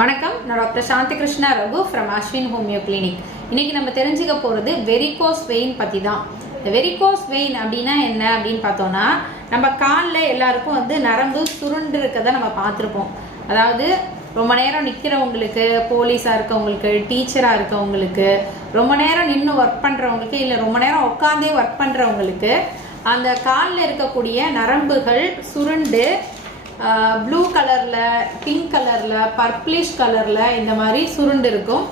வணக்கம், நான் doctor Shanti Krishna Raghu from Ashwin homeo clinic. இன்னைக்கு நம்ம தெரிஞ்சுக்க போகிறது வெரிகோஸ் வெயின் பற்றி தான். இந்த வெரிகோஸ் வெயின் அப்படின்னா என்ன அப்படின்னு பார்த்தோன்னா, நம்ம காலில் எல்லாருக்கும் நரம்பு சுருண்டு இருக்கதை நம்ம பார்த்துருப்போம். அதாவது ரொம்ப நேரம் நிற்கிறவங்களுக்கு, போலீஸாக இருக்கவங்களுக்கு, டீச்சராக இருக்கவங்களுக்கு, ரொம்ப நேரம் நின்று ஒர்க் பண்ணுறவங்களுக்கு, இல்லை ரொம்ப நேரம் உட்காந்தே ஒர்க் பண்ணுறவங்களுக்கு அந்த காலில் இருக்கக்கூடிய நரம்புகள் சுருண்டு ப்ளூ கலரில், பிங்க் கலரில், பர்பிளிஷ் கலரில் இந்த மாதிரி சுருண்டு இருக்கும்.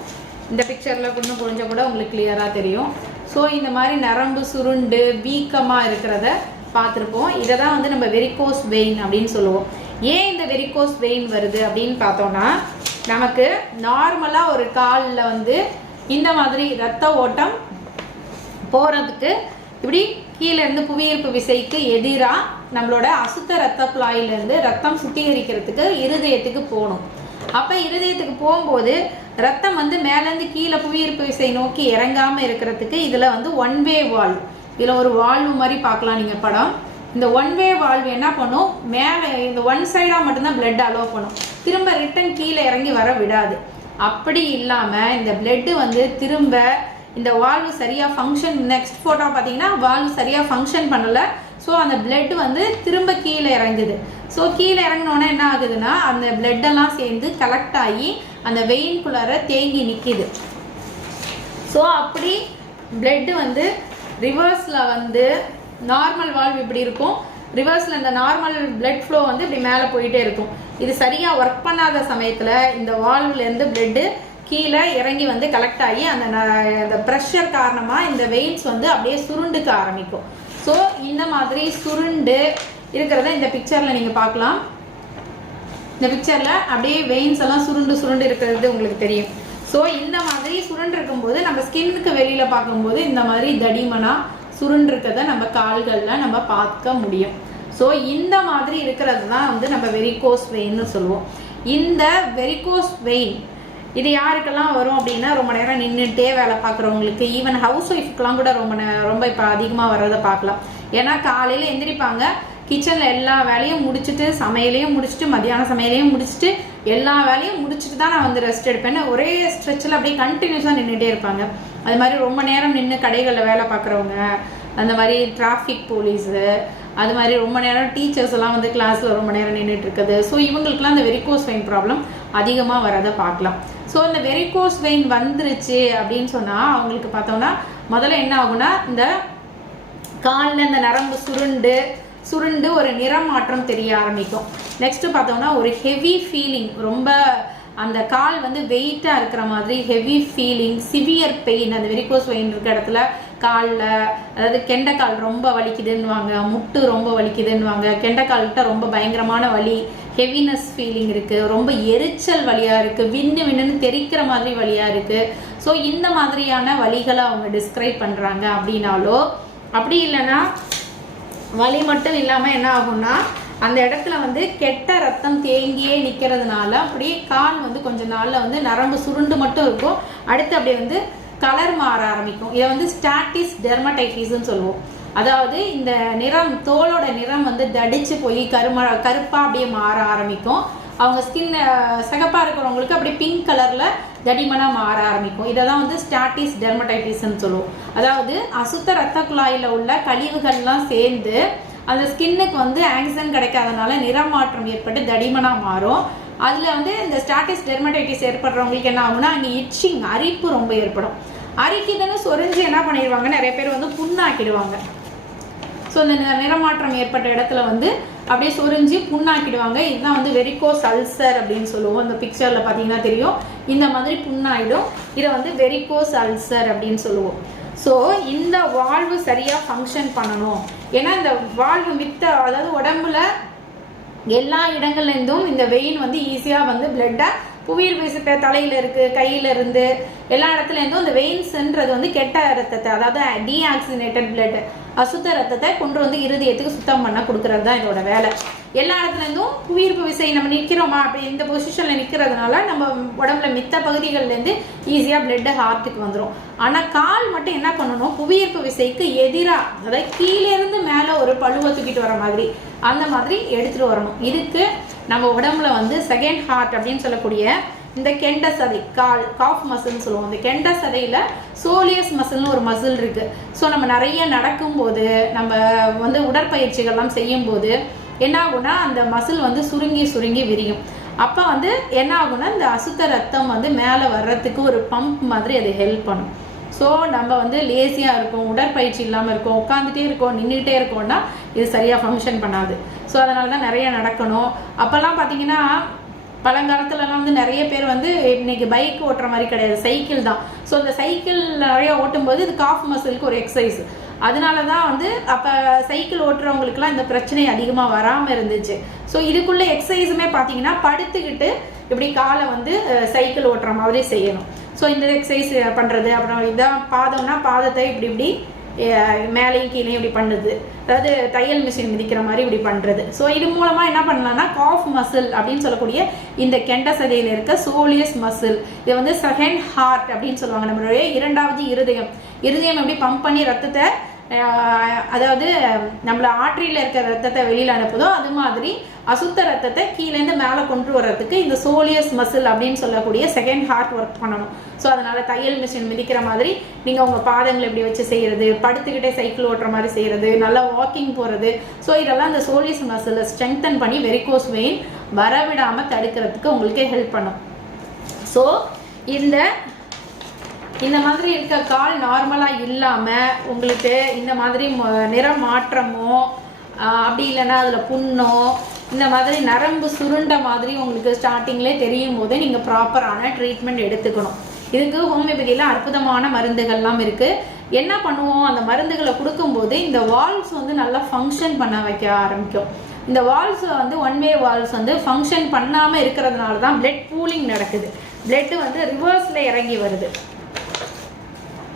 இந்த பிக்சரில் கொஞ்சம் கொஞ்சம் கூட உங்களுக்கு கிளியராக தெரியும். ஸோ இந்த மாதிரி நரம்பு சுருண்டு வீக்கமாக இருக்கிறத பார்த்துருப்போம். இதை தான் நம்ம வெரிகோஸ் வெயின் அப்படின்னு சொல்லுவோம். ஏன் இந்த வெரிகோஸ் வெயின் வருது அப்படின்னு பார்த்தோன்னா, நமக்கு நார்மலாக ஒரு காலில் இந்த மாதிரி ரத்த ஓட்டம் போகிறதுக்கு இப்படி கீழே இருந்து புவியீர்ப்பு விசைக்கு எதிராக நம்மளோட அசுத்த ரத்த குழாயிலிருந்து ரத்தம் சுத்திகரிக்கிறதுக்கு இருதயத்துக்கு போகணும். அப்போ இருதயத்துக்கு போகும்போது ரத்தம் மேலேருந்து கீழே புவியீர்ப்பு விசை நோக்கி இறங்காமல் இருக்கிறதுக்கு இதில் ஒன் வே வால்வ், இதில் ஒரு வால்வு மாதிரி பார்க்கலாம் நீங்கள் படம். இந்த ஒன் வே வால்வ் என்ன பண்ணும், மேலே இந்த ஒன் சைடாக மட்டும்தான் பிளட் அலோவ் பண்ணும், திரும்ப ரிட்டன் கீழே இறங்கி வர விடாது. அப்படி இல்லாமல் இந்த பிளட்டு திரும்ப இந்த வால்வு சரியாக ஃபங்க்ஷன், நெக்ஸ்ட் ஃபோட்டோ பார்த்தீங்கன்னா வால்வு சரியாக ஃபங்க்ஷன் பண்ணலை. ஸோ அந்த பிளட்டு திரும்ப கீழே இறங்குது. ஸோ கீழே இறங்கினோன்னே என்ன ஆகுதுன்னா, அந்த பிளட்டெல்லாம் சேர்ந்து கலெக்ட் ஆகி அந்த வெயின்குள்ளார தேங்கி நிற்கிது. ஸோ அப்படி பிளட்டு ரிவர்ஸில் நார்மல் வால்வ் இப்படி இருக்கும், ரிவர்ஸில் இந்த நார்மல் பிளட் ஃப்ளோ இப்படி மேலே போயிட்டே இருக்கும். இது சரியாக ஒர்க் பண்ணாத சமயத்தில் இந்த வால்வ்லேருந்து பிளட்டு கீழே இறங்கி கலெக்ட் ஆகி அந்த ப்ரெஷர் காரணமாக இந்த வெயின்ஸ் அப்படியே சுருண்டுக்க ஆரம்பிக்கும். ஸோ இந்த மாதிரி சுருண்டு இருக்கிறத இந்த பிக்சரில் நீங்கள் பார்க்கலாம். இந்த பிக்சரில் அப்படியே வெயின்ஸ் எல்லாம் சுருண்டு சுருண்டு இருக்கிறது உங்களுக்கு தெரியும். ஸோ இந்த மாதிரி சுருண்டு இருக்கும்போது நம்ம ஸ்கின்னுக்கு வெளியில் பார்க்கும்போது இந்த மாதிரி தடிமனாக சுருண்டு இருக்கிறத நம்ம கால்களில் நம்ம பார்க்க முடியும். ஸோ இந்த மாதிரி இருக்கிறது தான் நம்ம வெரிகோஸ் வெயின்னு சொல்லுவோம். இந்த வெரிகோஸ் வெயின் இது யாருக்கெல்லாம் வரும் அப்படின்னா, ரொம்ப நேரம் நின்றுட்டே வேலை பார்க்குறவங்களுக்கு, ஈவன் ஹவுஸ் ஒய்ஃப்க்கெலாம் கூட ரொம்ப இப்போ அதிகமாக வர்றதை பார்க்கலாம். ஏன்னா காலையில் எந்திரிப்பாங்க, கிச்சனில் எல்லா வேலையும் முடிச்சுட்டு, சமையலையும் முடிச்சுட்டு, மத்தியான சமையலையும் முடிச்சுட்டு, எல்லா வேலையும் முடிச்சுட்டு தான் நான் ரெஸ்ட் எடுப்பேன்னு ஒரே ஸ்ட்ரெச்சில் அப்படியே கண்டினியூஸாக நின்றுட்டே இருப்பாங்க. அது மாதிரி ரொம்ப நேரம் நின்று கடைகளில் வேலை பார்க்குறவங்க, அந்த மாதிரி டிராஃபிக் போலீஸு, அது மாதிரி ரொம்ப நேரம் டீச்சர்ஸ் எல்லாம் கிளாஸில் ரொம்ப நேரம் நின்றுட்டு இருக்குது. ஸோ இவங்களுக்குலாம் இந்த வெரிகோஸ் வெயின் ப்ராப்ளம் அதிகமாக வரதை பார்க்கலாம். ஸோ இந்த வெரிகோஸ் வெயின் வந்துருச்சு அப்படின்னு சொன்னால் அவங்களுக்கு பார்த்தோம்னா முதல்ல என்ன ஆகுனா, இந்த காலில் இந்த நரம்பு சுருண்டு ஒரு நிறமாற்றம் தெரிய ஆரம்பிக்கும். நெக்ஸ்ட் பார்த்தோம்னா ஒரு ஹெவி ஃபீலிங், ரொம்ப அந்த கால் வெயிட்டாக இருக்கிற மாதிரி ஹெவி ஃபீலிங், சிவியர் பெயின். அந்த வெரிகோஸ் வெயின் இருக்கிற இடத்துல காலில், அதாவது கெண்டைக்கால் ரொம்ப வலிக்குதுன்னுவாங்க, முட்டு ரொம்ப வலிக்குதுன்னுவாங்க, கெண்டைக்கால்கிட்ட ரொம்ப பயங்கரமான வலி, ஹெவினஸ் ஃபீலிங் இருக்குது, ரொம்ப எரிச்சல் வலியாக இருக்குது, விண்ணுன்னு தெரிக்கிற மாதிரி வலியாக இருக்குது. ஸோ இந்த மாதிரியான வலிகளை அவங்க டிஸ்கிரைப் பண்ணுறாங்க. அப்படின்னாலோ அப்படி இல்லைன்னா வலி மட்டும் இல்லாமல் என்ன ஆகும்னா, அந்த இடத்துல கெட்ட ரத்தம் தேங்கியே நிற்கிறதுனால அப்படியே கால் கொஞ்ச நாளில் நரம்பு சுருண்டு மட்டும் இருக்கும், அடுத்து அப்படியே கலர் மாற ஆரம்பிக்கும். இதை ஸ்டாட்டிஸ் டெர்மடைட்டிஸ்ன்னு சொல்லுவோம். அதாவது இந்த நிறம், தோலோட நிறம் தடிச்சு போய் கருப்பாக அப்படியே மாற ஆரம்பிக்கும். அவங்க ஸ்கின் சிகப்பாக இருக்கிறவங்களுக்கு அப்படியே பிங்க் கலரில் தடிமனாக மாற ஆரம்பிக்கும். இதை தான் ஸ்டாட்டிஸ் டெர்மடைட்டிஸ்ன்னு சொல்லுவோம். அதாவது அசுத்த ரத்த குழாயில் உள்ள கழிவுகள்லாம் சேர்ந்து அந்த ஸ்கின்னுக்கு ஆக்சிஜன் கிடைக்காதனால நிறமாற்றம் ஏற்பட்டு தடிமனாக மாறும். அதில் இந்த ஸ்டாட்டிஸ் டெர்மடைட்டிஸ் ஏற்படுறவங்களுக்கு என்ன ஆகும்னா, அங்கே இட்சிங், அரிப்பு ரொம்ப ஏற்படும். அரிக்குதுன்னு சொரிஞ்சு என்ன பண்ணிடுவாங்க, நிறைய பேர் புண்ணாக்கிடுவாங்க. ஸோ இந்த நிறமாற்றம் ஏற்பட்ட இடத்துல அப்படியே சொரிஞ்சு புண்ணாக்கிடுவாங்க. இதுதான் வெரிகோஸ் அல்சர் அப்படின்னு சொல்லுவோம். இந்த பிக்சரில் பார்த்தீங்கன்னா தெரியும், இந்த மாதிரி புண்ணாயிடும். இதை வெரிகோஸ் அல்சர் அப்படின்னு சொல்லுவோம். ஸோ இந்த வால்வு சரியாக ஃபங்க்ஷன் பண்ணணும். ஏன்னா இந்த வால்வு அதாவது உடம்புல எல்லா இடங்கள்லேருந்தும் இந்த வெயின் ஈஸியாக பிளட்டை புவியீர்ப்பு விசை தலையில் இருக்குது, கையில் இருந்து எல்லா இடத்துலேருந்தும் இந்த வெயின்ஸ்ன்றது கெட்ட ரத்தத்தை, அதாவது டீஆக்சிஜனேட்டட் பிளட், அசுத்த ரத்தத்தை கொண்டு இருதயத்துக்கு சுத்தம் பண்ண கொடுக்கறது தான் இதோட வேலை. எல்லா இடத்துலேருந்தும் புவியீர்ப்பு விசை நம்ம நிற்கிறோமா, அப்படி இந்த பொசிஷனில் நிற்கிறதுனால நம்ம உடம்புல மித்த பகுதிகள்லேருந்து ஈஸியாக பிளட்டு ஹார்ட்டுக்கு வந்துடும். ஆனால் கால் மட்டும் என்ன பண்ணணும், புவியீர்ப்பு விசைக்கு எதிராக, அதாவது கீழேருந்து மேலே ஒரு பழுவை தூக்கிட்டு வர மாதிரி அந்த மாதிரி எடுத்துகிட்டு வரணும். இதுக்கு நம்ம உடம்புல செகண்ட் ஹார்ட் அப்படின்னு சொல்லக்கூடிய இந்த கெண்ட சதை காஃப் மசில்னு சொல்லுவோம். இந்த கெண்ட சதையில் சோலியஸ் மசில்னு ஒரு மசில் இருக்குது. ஸோ நம்ம நிறைய நடக்கும்போது, நம்ம வந்து உடற்பயிற்சிகள்லாம் செய்யும்போது என்ன ஆகுனா அந்த மசில் வந்து சுருங்கி சுருங்கி விரியும். அப்போ வந்து என்ன ஆகுனா இந்த அசுத்த ரத்தம் வந்து மேலே வர்றதுக்கு ஒரு பம்ப் மாதிரி அது ஹெல்ப் பண்ணும். ஸோ நம்ம வந்து லேசியாக இருக்கோம், உடற்பயிற்சி இல்லாமல் இருக்கோம், உட்காந்துட்டே இருக்கோம், நின்றுட்டே இருக்கோம்னா இது சரியாக ஃபங்க்ஷன் பண்ணாது. ஸோ அதனால தான் நிறைய நடக்கணும். அப்போல்லாம் பார்த்தீங்கன்னா பழங்காலத்துலலாம் வந்து நிறைய பேர் வந்து இன்னைக்கு பைக் ஓட்டுற மாதிரி கிடையாது, சைக்கிள் தான். ஸோ அந்த சைக்கிள் நிறைய ஓட்டும்போது இது காஃப் மசிலுக்கு ஒரு எக்ஸசைஸ். அதனால தான் வந்து அப்போ சைக்கிள் ஓட்டுறவங்களுக்குலாம் இந்த பிரச்சனை அதிகமாக வராமல் இருந்துச்சு. ஸோ இதுக்குள்ளே எக்ஸசைஸுமே பார்த்தீங்கன்னா படுத்துக்கிட்டு இப்படி காலை வந்து சைக்கிள் ஓட்டுற மாதிரி செய்யணும். ஸோ இந்த எக்ஸசைஸ் பண்ணுறது, அப்புறம் இதான் பாதம்னா பாதத்தை இப்படி இப்படி மேலேயும் கீழே இப்படி பண்ணுறது, அதாவது தையல் மிஷின் மிதிக்கிற மாதிரி இப்படி பண்ணுறது. ஸோ இது மூலமாக என்ன பண்ணலாம்னா காஃப் மசில் அப்படின்னு சொல்லக்கூடிய இந்த கெண்ட சதையில் இருக்க சோலியஸ் மசில், இது வந்து செகண்ட் ஹார்ட் அப்படின்னு சொல்லுவாங்க. நம்மளுடைய இரண்டாவது இருதயம். இருதயம் எப்படி பம்ப் பண்ணி ரத்தத்தை, அதாவது நம்மள ஆற்றியில் இருக்கிற ரத்தத்தை வெளியில் அனுப்புதோ அது மாதிரி அசுத்த ரத்தத்தை கீழேருந்து மேலே கொண்டு வர்றதுக்கு இந்த சோலியஸ் மசில் அப்படின்னு சொல்லக்கூடிய செகண்ட் ஹார்ட் ஒர்க் பண்ணணும். ஸோ அதனால தையல் மிஷின் மிதிக்கிற மாதிரி நீங்கள் உங்கள் பாதங்களை இப்படி வச்சு செய்கிறது, படுத்துக்கிட்டே சைக்கிள் ஓட்டுற மாதிரி செய்கிறது, நல்லா வாக்கிங் போகிறது. ஸோ இதெல்லாம் இந்த சோலியஸ் மசிலை ஸ்ட்ரெங்தன் பண்ணி வெரிகோஸ் வெயின் வரவிடாமல் தடுக்கிறதுக்கு உங்களுக்கு ஹெல்ப் பண்ணும். ஸோ இந்த மாதிரி இருக்க கால் நார்மலாக இல்லாமல் உங்களுக்கு இந்த மாதிரி நிற மாற்றமோ அப்படி இல்லைன்னா அதில் புண்ணோ இந்த மாதிரி நரம்பு சுருண்ட மாதிரி உங்களுக்கு ஸ்டார்டிங்லேயே தெரியும் போது நீங்கள் ப்ராப்பரான ட்ரீட்மெண்ட் எடுத்துக்கணும். இதுக்கு ஹோமியோபதியில் அற்புதமான மருந்துகள்லாம் இருக்குது. என்ன பண்ணுவோம், அந்த மருந்துகளை கொடுக்கும்போது இந்த வால்வ்ஸ் வந்து நல்லா ஃபங்க்ஷன் பண்ண வைக்க ஆரம்பிக்கும். இந்த வால்வ்ஸ் வந்து ஒன் வே வால்வ்ஸ் வந்து ஃபங்க்ஷன் பண்ணாமல் இருக்கிறதுனால தான் பிளட் பூலிங் நடக்குது. பிளட்டு வந்து ரிவர்ஸில் இறங்கி வருது.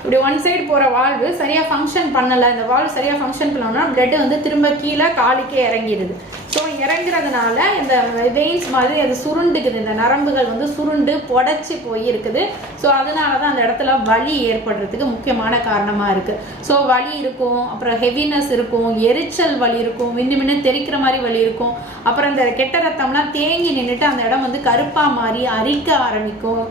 இப்படி ஒன் சைடு போகிற வால்வு சரியாக ஃபங்க்ஷன் பண்ணலை, இந்த வால்வு சரியாக ஃபங்க்ஷன் பண்ணோம்னா பிளட்டு வந்து திரும்ப கீழே காலுக்கே இறங்கிடுது. ஸோ இறங்குறதுனால இந்த வெயின்ஸ் மாதிரி அது சுருண்டுக்குது, இந்த நரம்புகள் வந்து சுருண்டு புடைச்சி போய் இருக்குது. ஸோ அதனால தான் அந்த இடத்துல வலி ஏற்படுறதுக்கு முக்கியமான காரணமாக இருக்குது. ஸோ வலி இருக்கும், அப்புறம் ஹெவினஸ் இருக்கும், எரிச்சல் வலி இருக்கும், மின்னு தெரிக்கிற மாதிரி வலி இருக்கும். அப்புறம் இந்த கெட்ட ரத்தம்லாம் தேங்கி நின்றுட்டு அந்த இடம் வந்து கருப்பாக மாறி அரிக்க ஆரம்பிக்கும்.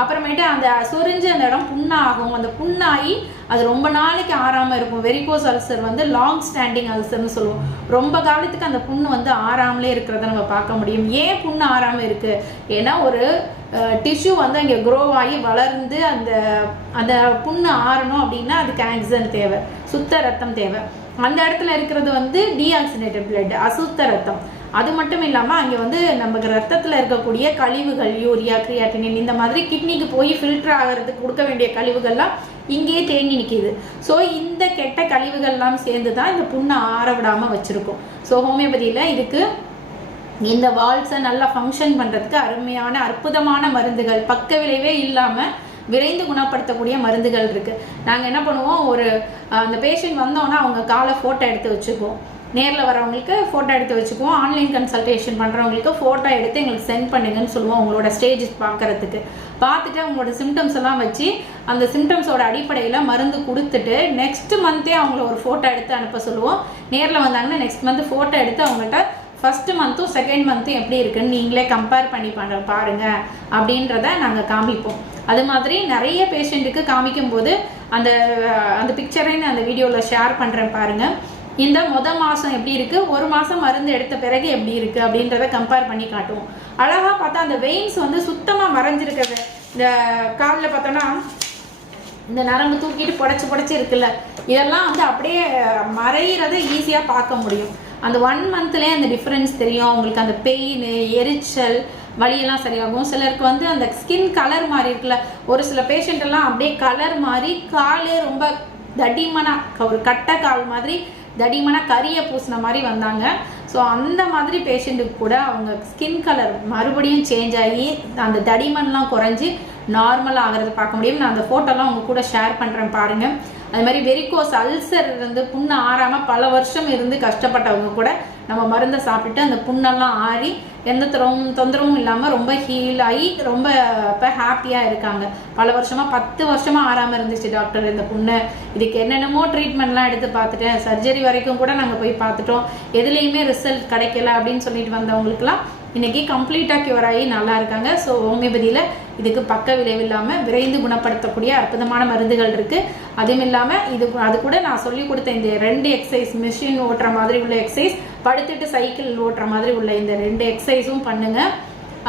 அப்புறமேட்டு அந்த சொரிஞ்ச அந்த இடம் புண்ணாகும். அந்த புண்ணாகி அது ரொம்ப நாளைக்கு ஆறாமல் இருக்கும். வெரிகோஸ் அல்சர் வந்து லாங் ஸ்டாண்டிங் அல்சர்னு சொல்லுவோம். ரொம்ப காலத்துக்கு அந்த புண்ணு வந்து ஆறாமலே இருக்கிறத நம்ம பார்க்க முடியும். ஏன் புண்ணு ஆறாமல் இருக்குது? ஏன்னா ஒரு டிஷ்யூ வந்து அங்கே க்ரோ ஆகி வளர்ந்து அந்த புண்ணு ஆறணும் அப்படின்னா அதுக்கு ஆக்சிஜன் தேவை, சுத்த ரத்தம் தேவை. அந்த இடத்துல இருக்கிறது வந்து டீஆக்சிடேட்டட் பிளட், அசுத்த ரத்தம். அது மட்டும் இல்லாமல் அங்கே வந்து நமக்கு ரத்தத்தில் இருக்கக்கூடிய கழிவுகள், யூரியா, கிரியாட்டினின் இந்த மாதிரி கிட்னிக்கு போய் ஃபில்டர் ஆகிறதுக்கு கொடுக்க வேண்டிய கழிவுகள்லாம் இங்கேயே தேங்கி நிற்கிது. ஸோ இந்த கெட்ட கழிவுகள்லாம் சேர்ந்து தான் இந்த புண்ணை ஆற விடாமல் வச்சுருக்கோம். ஸோ ஹோமியோபதியில் இதுக்கு இந்த வால்ஸை நல்லா ஃபங்க்ஷன் பண்ணுறதுக்கு அருமையான அற்புதமான மருந்துகள், பக்க விளைவே இல்லாமல் விரைந்து குணப்படுத்தக்கூடிய மருந்துகள் இருக்குது. நாங்கள் என்ன பண்ணுவோம், அந்த பேஷண்ட் வந்தோன்னா அவங்க காலை ஃபோட்டோ எடுத்து வச்சுக்குவோம். நேரில் வரவங்களுக்கு ஃபோட்டோ எடுத்து வச்சுக்குவோம். ஆன்லைன் கன்சல்டேஷன் பண்ணுறவங்களுக்கு ஃபோட்டோ எடுத்து எங்களுக்கு சென்ட் பண்ணுங்கன்னு சொல்லுவோம். அவங்களோட ஸ்டேஜஸ் பார்க்குறதுக்கு பார்த்துட்டு அவங்களோட சிம்டம்ஸ் எல்லாம் வச்சு அந்த சிம்டம்ஸோட அடிப்படையில் மருந்து கொடுத்துட்டு நெக்ஸ்ட் மந்த்தே அவங்கள ஒரு ஃபோட்டோ எடுத்து அனுப்ப சொல்லுவோம். நேரில் வந்தாங்கன்னா நெக்ஸ்ட் மந்த் ஃபோட்டோ எடுத்து அவங்கள்ட்ட ஃபஸ்ட்டு மந்த்தும் செகண்ட் மந்த்தும் எப்படி இருக்குன்னு நீங்களே கம்பேர் பண்ணி பாருங்கள் அப்படின்றத நாங்கள் காமிப்போம். அது மாதிரி நிறைய பேஷண்ட்டுக்கு காமிக்கும் போது அந்த பிக்சரைன்னு அந்த வீடியோவில் ஷேர் பண்ணுறேன் பாருங்கள். இந்த மாதம் எப்படி இருக்குது, ஒரு மாதம் மருந்து எடுத்த பிறகு எப்படி இருக்குது அப்படின்றத கம்பேர் பண்ணி காட்டுவோம். அழகாக பார்த்தா அந்த வெயின்ஸ் வந்து சுத்தமாக மறைஞ்சிருக்கிறது. இந்த காலில் பார்த்தோன்னா இந்த நரம்பு தூக்கிட்டு புடைச்சி இருக்குல்ல, இதெல்லாம் வந்து அப்படியே மறைகிறத ஈஸியாக பார்க்க முடியும். அந்த 1 மந்த்லேயே அந்த டிஃப்ரென்ஸ் தெரியும். அவங்களுக்கு அந்த பெயின், எரிச்சல், வலியெல்லாம் சரியாகும். சிலருக்கு வந்து அந்த ஸ்கின் கலர் மாதிரி இருக்குல்ல, ஒரு சில பேஷண்ட் எல்லாம் அப்படியே கலர் மாதிரி காலே ரொம்ப தடிமனாக ஒரு கட்டை கால் மாதிரி தடிமனாக கரியை பூசின மாதிரி வந்தாங்க. ஸோ அந்த மாதிரி பேஷண்ட்டுக்கு கூட அவங்க ஸ்கின் கலர் மறுபடியும் சேஞ்ச் ஆகி அந்த தடிமன்லாம் குறைஞ்சி நார்மலாக ஆகிறத பார்க்க முடியும். நான் அந்த ஃபோட்டோலாம் உங்கள் கூட ஷேர் பண்ணுறேன் பாருங்கள். அது மாதிரி வெரிகோஸ் அல்சர் இருந்து புண்ணு ஆறாமல் பல வருஷம் இருந்து கஷ்டப்பட்டவங்க கூட நம்ம மருந்தை சாப்பிட்டுட்டு அந்த புண்ணெல்லாம் ஆறி எந்த தொந்தரவும் இல்லாமல் ரொம்ப ஹீல் ஆகி ரொம்ப இப்போ ஹாப்பியாக இருக்காங்க. பல வருஷமாக 10 வருஷமாக ஆறாமல் இருந்துச்சு டாக்டர் இந்த புண்ணு, இதுக்கு என்னென்னமோ ட்ரீட்மெண்ட்லாம் எடுத்து பார்த்துட்டேன், சர்ஜரி வரைக்கும் கூட நாங்கள் போய் பார்த்துட்டோம், எதுலேயுமே ரிசல்ட் கிடைக்கல அப்படின்னு சொல்லிட்டு வந்தவங்களுக்குலாம் இன்றைக்கி கம்ப்ளீட்டாக க்யூர் ஆகி நல்லா இருக்காங்க. ஸோ ஹோமியோபதியில் இதுக்கு பக்க விளைவு இல்லாமல் விரைந்து குணப்படுத்தக்கூடிய அற்புதமான மருந்துகள் இருக்குது. அதுவும் இல்லாமல் அது கூட நான் சொல்லி கொடுத்த இந்த 2 எக்ஸசைஸ், மிஷின் ஓட்டுற மாதிரி உள்ள எக்ஸசைஸ், படுத்துட்டு சைக்கிள் ஓட்டுற மாதிரி உள்ள இந்த 2 எக்ஸசைஸும் பண்ணுங்கள்.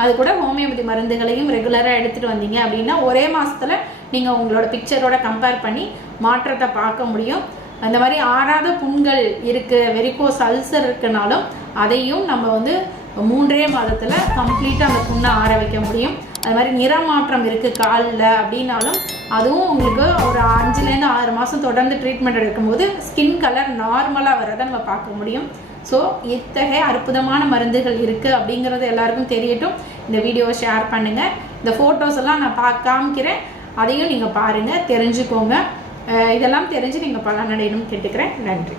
அது கூட ஹோமியோபதி மருந்துகளையும் ரெகுலராக எடுத்துகிட்டு வந்தீங்க அப்படின்னா ஒரே மாதத்தில் நீங்கள் உங்களோட பிக்சரோட கம்பேர் பண்ணி மாற்றத்தை பார்க்க முடியும். அந்த மாதிரி ஆறாத புண்கள் இருக்குது, வெரிகோஸ் அல்சர் இருக்குனாலும் அதையும் நம்ம வந்து 3 மாதத்தில் கம்ப்ளீட்டாக அந்த புண்ணை ஆற வைக்க முடியும். அது மாதிரி நிறமாற்றம் இருக்குது காலில் அப்படின்னாலும் அதுவும் உங்களுக்கு ஒரு 5லேருந்து 6 மாதம் தொடர்ந்து ட்ரீட்மெண்ட் எடுக்கும்போது ஸ்கின் கலர் நார்மலாக வரதை நம்ம பார்க்க முடியும். ஸோ இத்தகைய அற்புதமான மருந்துகள் இருக்குது அப்படிங்கிறது எல்லாருக்கும் தெரியட்டும். இந்த வீடியோவை ஷேர் பண்ணுங்கள். இந்த ஃபோட்டோஸ் எல்லாம் நான் காமிக்கிறேன், அதையும் நீங்கள் பாருங்கள், தெரிஞ்சுக்கோங்க. இதெல்லாம் தெரிஞ்சு நீங்கள் பலனடையணும்னு கேட்டுக்கிறேன். நன்றி.